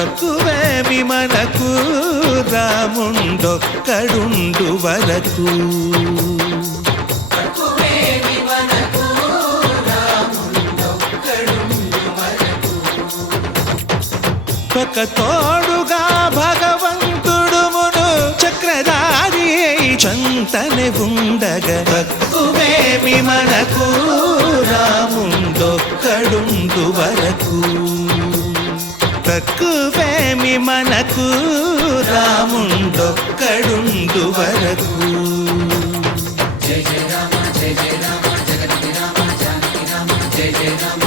తక్కువేమి మనకు రాముండొక్కడుండు వరకు. ఒక తోడుగా భగవంతుడు మును చక్రధారి చంతనే ఉండగా తక్కువేమి మనకు రాముండొక్కడుండు వరకు. తక్కువేమి మనకు రాముండొక్కడుండు వరకు. జయ జయ రామ జయ జయ రామ జగతి రామ జానకి రామ జయ జయ రామ